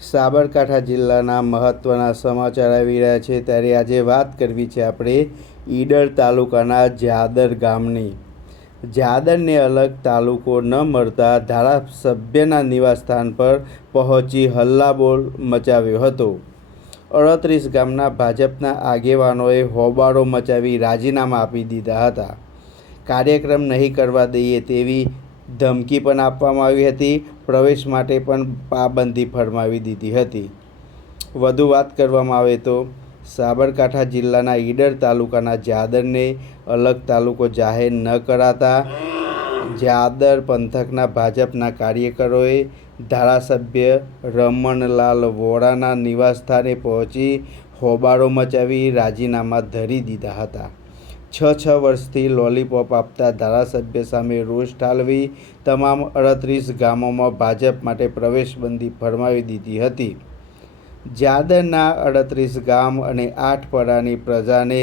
સાબરકાંઠા જિલ્લાના મહત્ત્વના સમાચાર આવી રહ્યા છે ત્યારે આજે વાત કરવી છે આપણે ઈડર તાલુકાના જાદર ગામની. જાદરને અલગ તાલુકો ન મળતા ધારાસભ્યના નિવાસસ્થાન પર પહોંચી હલ્લાબોલ મચાવ્યો હતો. 38 ગામના ભાજપના આગેવાનોએ હોબાળો મચાવી રાજીનામા આપી દીધા હતા. કાર્યક્રમ નહીં કરવા દઈએ તેવી ધમકી પણ આપવામાં આવી હતી. પ્રવેશ માટે પણ પાબંદી ફરમાવી દીધી હતી. વધુ વાત કરવામાં આવે તો સાબરકાંઠા જિલ્લાના ઈડર તાલુકાના જાદરને અલગ તાલુકો જાહેર ન કરાતા જાદર પંથકના ભાજપના કાર્યકરોએ ધારાસભ્ય રમણલાલ વોરાના નિવાસસ્થાને પહોંચી હોબાળો મચાવી રાજીનામા ધરી દીધા હતા. 6 વર્ષથી લોલીપોપ આપતા ધારાસભ્ય સામે રોષ ઠાલવી તમામ 38 ગામોમાં ભાજપ માટે પ્રવેશબંધી ફરમાવી દીધી હતી. જાદરના 38 ગામ અને 8 પરાની પ્રજાને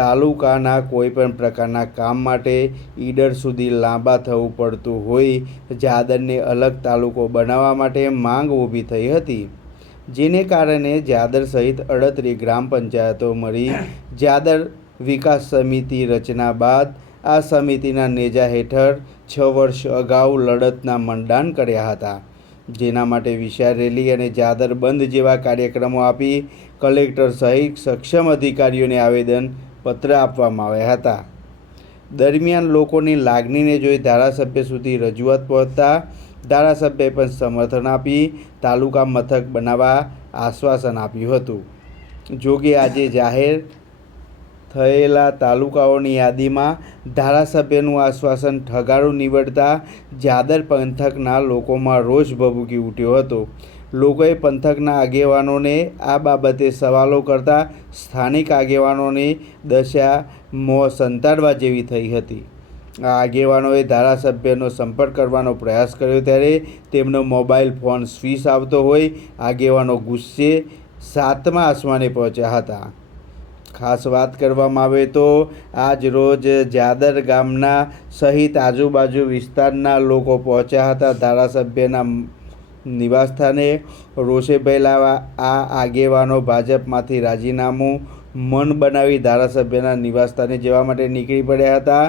તાલુકાના કોઈપણ પ્રકારના કામ માટે ઈડર સુધી લાંબા થવું પડતું હોઈ જાદરને અલગ તાલુકો બનાવવા માટે માંગ ઊભી થઈ હતી. જેને કારણે જાદર સહિત 38 ગ્રામ પંચાયતો મળી જાદર વિકાસ સમિતિ રચના બાદ આ સમિતિના નેજા હેઠળ 6 વર્ષ અગાઉ લડતના મંડાણ કર્યા હતા. જેના માટે વિશાળ રેલી અને જાદર બંધ જેવા કાર્યક્રમો આપી કલેક્ટર સહિત સક્ષમ અધિકારીઓને આવેદન પત્ર આપવામાં આવ્યા હતા. દરમિયાન લોકોની લાગણીને જોઈ ધારાસભ્ય સુધી રજૂઆત પહોંચતા ધારાસભ્યએ પણ સમર્થન આપી તાલુકા મથક બનાવવા આશ્વાસન આપ્યું હતું. જોકે આજે જાહેર થયેલા તાલુકાઓની યાદીમાં ધારાસભ્યનું આશ્વાસન ઠગારું નીવડતા જાદર પંથકના લોકોમાં રોષ ભભૂકી ઉઠ્યો હતો. લોકોએ પંથકના આગેવાનોને આ બાબતે સવાલો કરતા સ્થાનિક આગેવાનોની દશા મોં સંતાડવા જેવી થઈ હતી. આ આગેવાનોએ ધારાસભ્યનો સંપર્ક કરવાનો પ્રયાસ કર્યો ત્યારે તેમનો મોબાઈલ ફોન સ્વિચ આવતો હોય આગેવાનો ગુસ્સે 7મા આસમાને પહોંચ્યા હતા. ખાસ વાત કરવામાં આવે તો આજ રોજ જાદર ગામના સહિત આજુબાજુ વિસ્તારના લોકો પહોંચ્યા હતા ધારાસભ્યના નિવાસસ્થાને. રોષે ભરાયેલા આ આગેવાનો ભાજપમાંથી રાજીનામું મન બનાવી ધારાસભ્યના નિવાસસ્થાને જવા માટે નીકળી પડ્યા હતા.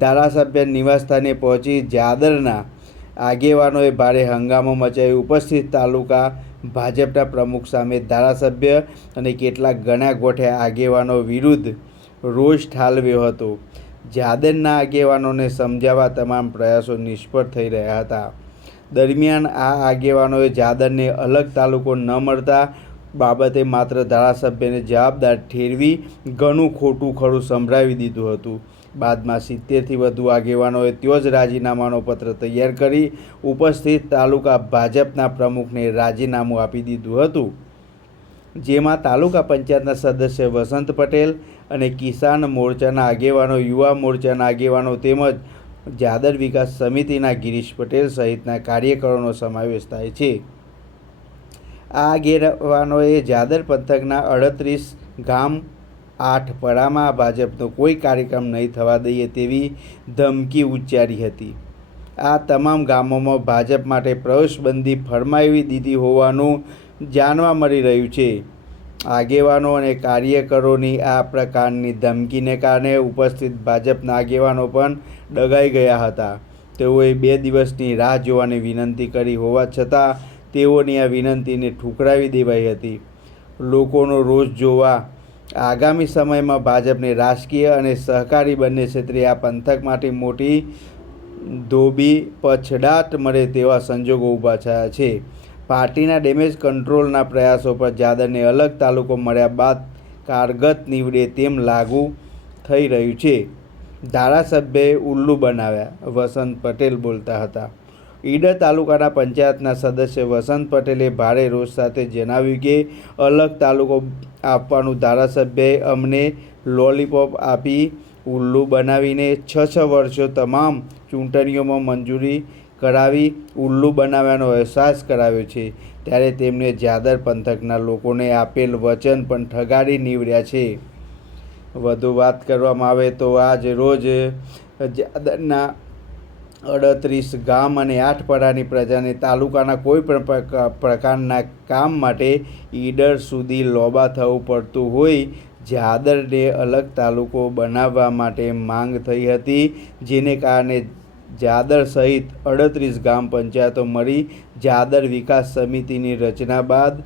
ધારાસભ્ય નિવાસસ્થાને પહોંચી જાદરના આગેવાનોએ ભારે હંગામો મચાવી ઉપસ્થિત તાલુકા ભાજપના પ્રમુખ સામે ધારાસભ્ય અને કેટલાક ગણ્યા ગોઠ્યા આગેવાનો વિરુદ્ધ રોષ ઠાલવ્યો હતો. જાદરના આગેવાનોને સમજાવવા તમામ પ્રયાસો નિષ્ફળ થઈ રહ્યા હતા. દરમિયાન આ આગેવાનોએ જાદરને અલગ તાલુકો ન મળતા બાબતે માત્ર ધારાસભ્યને જવાબદાર ઠેરવી ઘણું ખોટું ખરું સંભળાવી દીધું હતું. બાદમાં 70થી વધુ આગેવાનોએ ત્યાં જ રાજીનામાનો પત્ર તૈયાર કરી ઉપસ્થિત તાલુકા ભાજપના પ્રમુખને રાજીનામું આપી દીધું હતું. જેમાં તાલુકા પંચાયતના સદસ્ય વસંત પટેલ અને કિસાન મોરચાના આગેવાનો, યુવા મોરચાના આગેવાનો તેમજ જાદર વિકાસ સમિતિના ગિરીશ પટેલ સહિતના કાર્યકરોનો સમાવેશ થાય છે. આ આગેવાનોએ જાદર પંથકના 38 ગામ 8 પરામાં ભાજપનો કોઈ કાર્યક્રમ નહીં થવા દઈએ તેવી ધમકી ઉચ્ચારી હતી. આ તમામ ગામોમાં ભાજપ માટે પ્રવેશબંધી ફરમાવી દીધી હોવાનું જાણવા મળી રહ્યું છે. આગેવાનો અને કાર્યકરોની આ પ્રકારની ધમકીને કારણે ઉપસ્થિત ભાજપના આગેવાનો પણ ડઘાઈ ગયા હતા. તેઓએ 2 દિવસની રાહ જોવાની વિનંતી કરી હોવા છતાં તેઓની આ વિનંતીને ઠુકરાવી દેવાઈ હતી. લોકોનો રોષ જોવા આગામી સમયમાં ભાજપને રાજકીય અને સહકારી બંને ક્ષેત્રે આ પંથક માટે મોટી ધોબી પછડાટ મળે તેવા સંજોગો ઊભા થયા છે. પાર્ટીના ડેમેજ કંટ્રોલના પ્રયાસો પર જાદરને અલગ તાલુકો મળ્યા બાદ કારગત નીવડે તેમ લાગુ થઈ રહ્યું છે. ધારાસભ્યએ ઉલ્લુ બનાવ્યા, વસંત પટેલ બોલતા હતા. ઈડર તાલુકાના પંચાયતના સદસ્ય વસંત પટેલે ભારે રોષ સાથે જણાવ્યું કે અલગ તાલુકો આપવાનું ધારાસભ્યએ અમને લોલીપોપ આપી ઉલ્લુ બનાવીને 6 વર્ષો તમામ ચૂંટણીઓમાં મંજૂરી કરાવી ઉલ્લુ બનાવવાનો અહેસાસ કરાવ્યો છે. ત્યારે તેમણે જાદર પંથકના લોકોને આપેલ વચન પણ ઠગાડી નીવડ્યા છે. વધુ વાત કરવામાં આવે તો આજ રોજ જાદરના 38 ગામ અને 8 પડાની પ્રજાને તાલુકાના કોઈ પણ પ્રકારના કામ માટે ઈડર સુધી લોબા થવું પડતું હોય જાદરને અલગ તાલુકો બનાવવા માટે માંગ થઈ હતી, જેને કારણે જાદર સહિત 38 ગ્રામ પંચાયતો મળી જાદર વિકાસ સમિતિની રચના બાદ